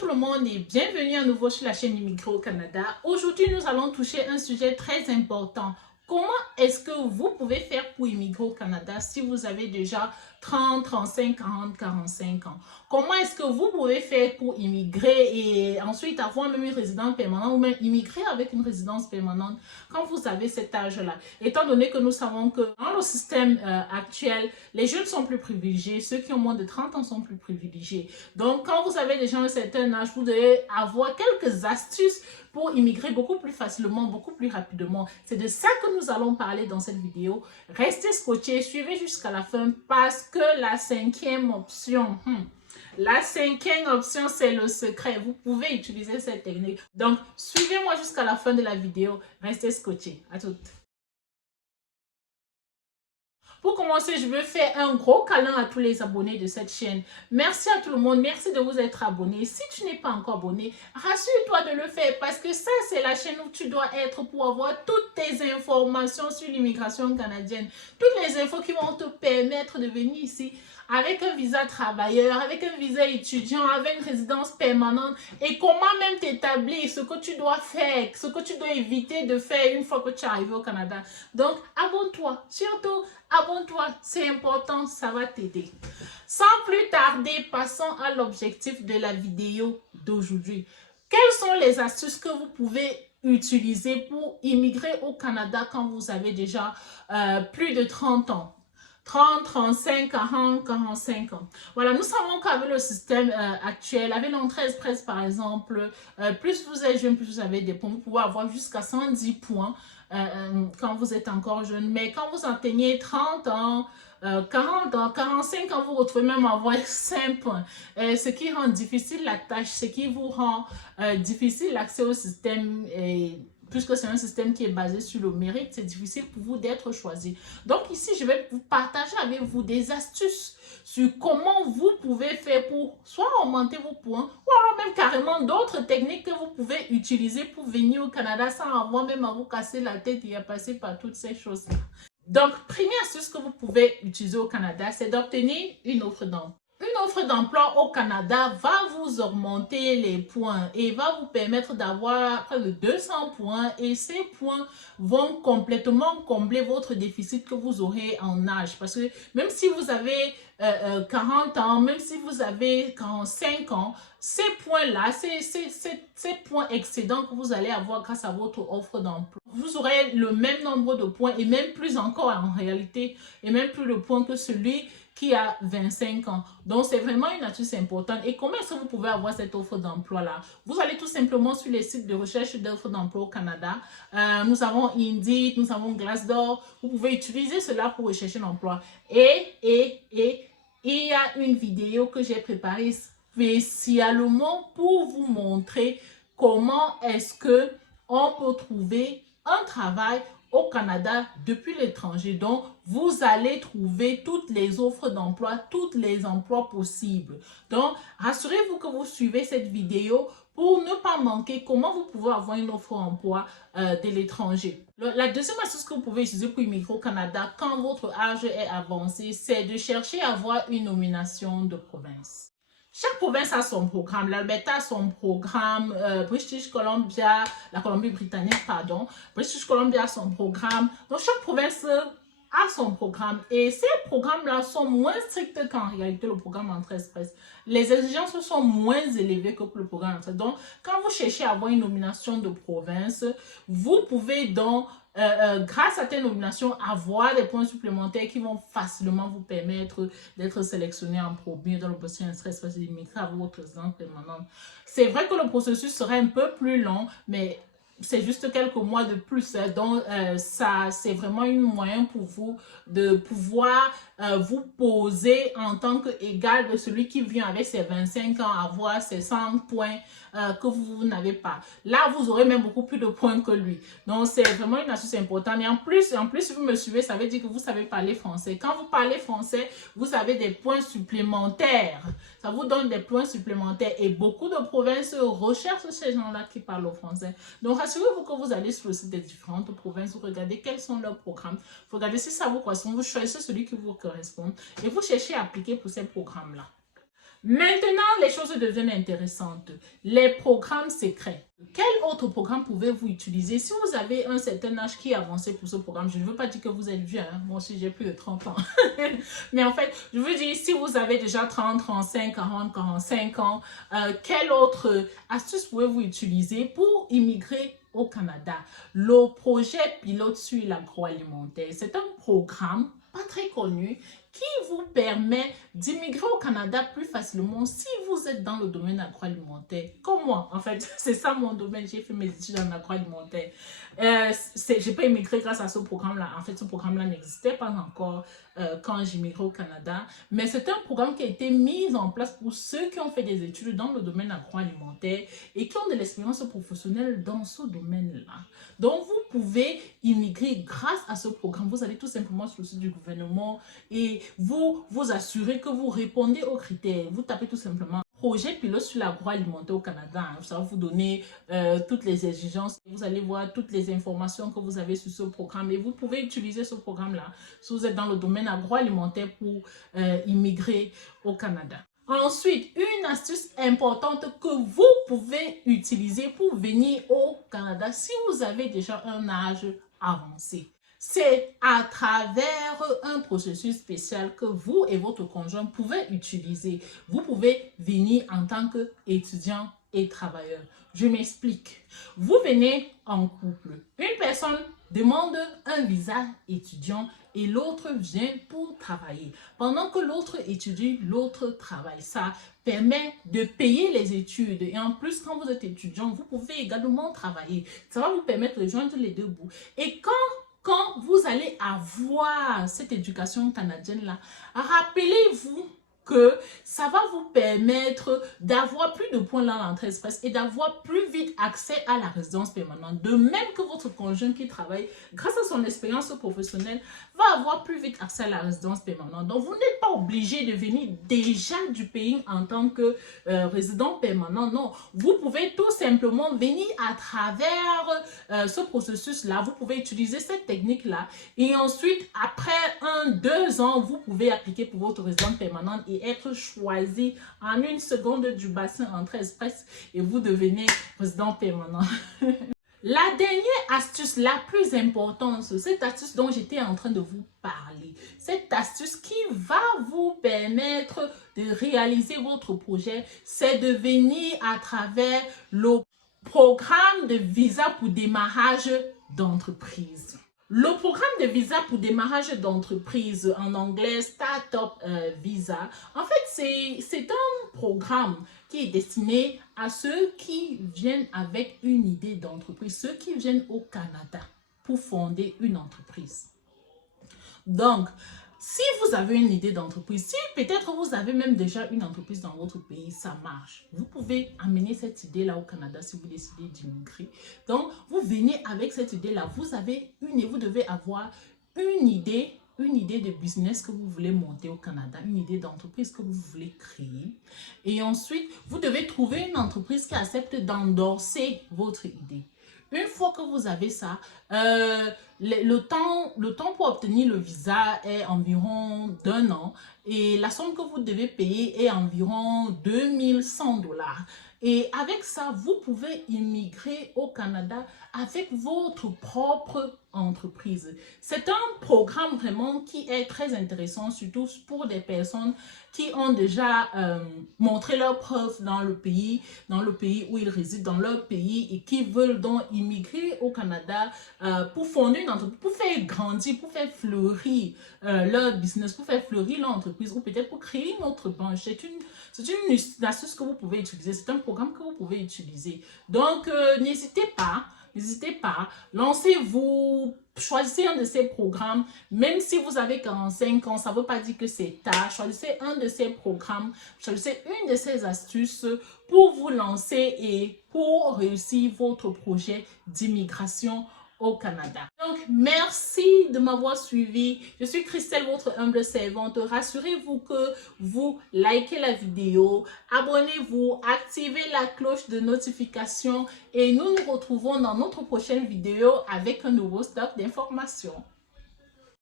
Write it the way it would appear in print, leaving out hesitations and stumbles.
tout le monde et bienvenue à nouveau sur la chaîne Immigrer au Canada. Aujourd'hui, nous allons toucher un sujet très important. Comment est-ce que vous pouvez faire pour immigrer au Canada si vous avez déjà 30, 35, 40, 45 ans? Comment est-ce que vous pouvez faire pour immigrer et ensuite avoir même une résidence permanente ou même immigrer avec une résidence permanente quand vous avez cet âge-là? Étant donné que nous savons que dans le système actuel, les jeunes sont plus privilégiés, ceux qui ont moins de 30 ans sont plus privilégiés. Donc, quand vous avez déjà un certain âge, vous devez avoir quelques astuces pour immigrer beaucoup plus facilement, beaucoup plus rapidement. C'est de ça que nous allons parler dans cette vidéo. Restez scotchés, suivez jusqu'à la fin parce que la cinquième option, c'est le secret. Vous pouvez utiliser cette technique. Donc, suivez-moi jusqu'à la fin de la vidéo. Restez scotchés. À toutes. Pour commencer, je veux faire un gros câlin à tous les abonnés de cette chaîne. Merci à tout le monde. Merci de vous être abonné. Si tu n'es pas encore abonné, rassure-toi de le faire parce que ça, c'est la chaîne où tu dois être pour avoir toutes tes informations sur l'immigration canadienne. Toutes les infos qui vont te permettre de venir ici avec un visa travailleur, avec un visa étudiant, avec une résidence permanente et comment même t'établir, ce que tu dois faire, ce que tu dois éviter de faire une fois que tu es arrivé au Canada. Donc, abonne-toi. Surtout, abonne-toi. C'est important, ça va t'aider. Sans plus tarder, passons à l'objectif de la vidéo d'aujourd'hui. Quelles sont les astuces que vous pouvez utiliser pour immigrer au Canada quand vous avez déjà plus de 30 ans? 30, 35, 40, 45 ans. Voilà, nous savons qu'avec le système actuel, avec l'entrée express par exemple, plus vous êtes jeune, plus vous avez des points. Vous pouvez avoir jusqu'à 110 points quand vous êtes encore jeune. Mais quand vous atteignez 30 ans, 40 ans, 45 ans, vous retrouvez même avoir 5 points. Ce qui rend difficile la tâche, ce qui vous rend difficile l'accès au système puisque c'est un système qui est basé sur le mérite, c'est difficile pour vous d'être choisi. Donc ici, je vais vous partager avec vous des astuces sur comment vous pouvez faire pour soit augmenter vos points ou alors même carrément d'autres techniques que vous pouvez utiliser pour venir au Canada sans avoir même à vous casser la tête et à passer par toutes ces choses-là. Donc, première astuce que vous pouvez utiliser au Canada, c'est d'obtenir une offre d'emploi. Une offre d'emploi au Canada va vous augmenter les points et va vous permettre d'avoir près de 200 points et ces points vont complètement combler votre déficit que vous aurez en âge. Parce que même si vous avez 40 ans, même si vous avez 45 ans, ces points-là, ces points excédents que vous allez avoir grâce à votre offre d'emploi, vous aurez le même nombre de points et même plus encore en réalité, et même plus de points que celui qui a 25 ans. Donc, c'est vraiment une astuce importante. Et comment est-ce que vous pouvez avoir cette offre d'emploi-là? Vous allez tout simplement sur les sites de recherche d'offres d'emploi au Canada. Nous avons Indeed, nous avons Glassdoor. Vous pouvez utiliser cela pour rechercher l'emploi. Et il y a une vidéo que j'ai préparée spécialement pour vous montrer comment est-ce que on peut trouver un travail au Canada depuis l'étranger. Donc, vous allez trouver toutes les offres d'emploi, tous les emplois possibles. Donc, rassurez-vous que vous suivez cette vidéo pour ne pas manquer comment vous pouvez avoir une offre d'emploi de l'étranger. La deuxième astuce que vous pouvez utiliser pour immigrer au Canada quand votre âge est avancé, c'est de chercher à avoir une nomination de province. Chaque province a son programme. L'Alberta a son programme, British Columbia, la Colombie-Britannique, pardon. British Columbia a son programme. Donc, chaque province a son programme. Et ces programmes-là sont moins stricts qu'en réalité le programme Entrée Express. Les exigences sont moins élevées que pour le programme Entrée. Donc, quand vous cherchez à avoir une nomination de province, vous pouvez donc grâce à tes nominations, avoir des points supplémentaires qui vont facilement vous permettre d'être sélectionné en premier dans le processus stress parce d'immigrer à votre résidence permanente. C'est vrai que le processus serait un peu plus long, mais c'est juste quelques mois de plus. Donc, ça, c'est vraiment un moyen pour vous de pouvoir vous poser en tant qu'égal de celui qui vient avec ses 25 ans avoir ses 100 points que vous n'avez pas. Là, vous aurez même beaucoup plus de points que lui. Donc, c'est vraiment une astuce importante. Et en plus, si vous me suivez, ça veut dire que vous savez parler français. Quand vous parlez français, vous avez des points supplémentaires. Ça vous donne des points supplémentaires. Et beaucoup de provinces recherchent ces gens-là qui parlent au français. Donc, rassurez-vous que vous allez sur le site des différentes provinces, vous regardez quels sont leurs programmes. Vous regardez si ça vous correspond, vous choisissez celui qui vous correspond et vous cherchez à appliquer pour ces programmes-là. Maintenant, les choses deviennent intéressantes. Les programmes secrets. Quel autre programme pouvez-vous utiliser? Si vous avez un certain âge qui est avancé pour ce programme, je ne veux pas dire que vous êtes vieux, hein? Moi aussi j'ai plus de 30 ans. Mais en fait, je veux dire, si vous avez déjà 30, 35, 40, 45 ans, quelle autre astuce pouvez-vous utiliser pour immigrer au Canada? Le projet pilote sur l'agroalimentaire, c'est un programme pas très connu qui vous permet d'immigrer au Canada plus facilement si vous êtes dans le domaine agroalimentaire. Comme moi, en fait, c'est ça mon domaine. J'ai fait mes études en agroalimentaire. J'ai pas immigré grâce à ce programme-là. En fait, ce programme-là n'existait pas encore quand j'immigrais au Canada. Mais c'est un programme qui a été mis en place pour ceux qui ont fait des études dans le domaine agroalimentaire et qui ont de l'expérience professionnelle dans ce domaine-là. Donc, vous pouvez immigrer grâce à ce programme. Vous allez tout simplement sur le site du gouvernement et vous assurez que vous répondez aux critères. Vous tapez tout simplement projet pilote sur l'agroalimentaire au Canada. Ça va vous donner toutes les exigences. Vous allez voir toutes les informations que vous avez sur ce programme et vous pouvez utiliser ce programme-là si vous êtes dans le domaine agroalimentaire pour immigrer au Canada. Ensuite, une astuce importante que vous pouvez utiliser pour venir au Canada si vous avez déjà un âge avancé. C'est à travers un processus spécial que vous et votre conjoint pouvez utiliser. Vous pouvez venir en tant qu'étudiant et travailleur. Je m'explique. Vous venez en couple. Une personne demande un visa étudiant et l'autre vient pour travailler. Pendant que l'autre étudie, l'autre travaille. Ça permet de payer les études. Et en plus, quand vous êtes étudiant, vous pouvez également travailler. Ça va vous permettre de joindre les deux bouts. Et quand vous allez avoir cette éducation canadienne-là, rappelez-vous que ça va vous permettre d'avoir plus de points dans l'entrée express et d'avoir plus vite accès à la résidence permanente. De même que votre conjoint qui travaille, grâce à son expérience professionnelle, va avoir plus vite accès à la résidence permanente. Donc, vous n'êtes pas obligé de venir déjà du pays en tant que résident permanent. Non, vous pouvez tout simplement venir à travers ce processus-là. Vous pouvez utiliser cette technique-là et ensuite, après 1-2 ans, vous pouvez appliquer pour votre résidence permanente et être choisi en une seconde du bassin entrée express et vous devenez résident permanent. La dernière astuce, la plus importante, cette astuce dont j'étais en train de vous parler, cette astuce qui va vous permettre de réaliser votre projet, c'est de venir à travers le programme de visa pour démarrage d'entreprise. Le programme de visa pour démarrage d'entreprise, en anglais Startup Visa, en fait, c'est un programme qui est destiné à ceux qui viennent avec une idée d'entreprise, ceux qui viennent au Canada pour fonder une entreprise. Donc, si vous avez une idée d'entreprise, si peut-être vous avez même déjà une entreprise dans votre pays, ça marche. Vous pouvez amener cette idée-là au Canada si vous décidez d'immigrer. Donc, vous venez avec cette idée-là. Vous devez avoir une idée de business que vous voulez monter au Canada, une idée d'entreprise que vous voulez créer. Et ensuite, vous devez trouver une entreprise qui accepte d'endorser votre idée. Une fois que vous avez ça, le temps pour obtenir le visa est environ d'1 an et la somme que vous devez payer est environ 2100 $. Et avec ça, vous pouvez immigrer au Canada avec votre propre entreprise. C'est un programme vraiment qui est très intéressant, surtout pour des personnes qui ont déjà montré leur preuve dans le pays où ils résident, dans leur pays et qui veulent donc immigrer au Canada pour fonder une entreprise, pour faire grandir, pour faire fleurir leur business, pour faire fleurir leur entreprise ou peut-être pour créer une autre branche. C'est une astuce que vous pouvez utiliser, c'est un programme que vous pouvez utiliser. Donc, n'hésitez pas, lancez-vous, choisissez un de ces programmes, même si vous avez 45 ans, ça ne veut pas dire que c'est tard. Choisissez un de ces programmes, choisissez une de ces astuces pour vous lancer et pour réussir votre projet d'immigration au Canada. Donc, merci de m'avoir suivi. Je suis Christelle, votre humble servante. Rassurez-vous que vous likez la vidéo, abonnez-vous, activez la cloche de notification et nous nous retrouvons dans notre prochaine vidéo avec un nouveau stock d'informations.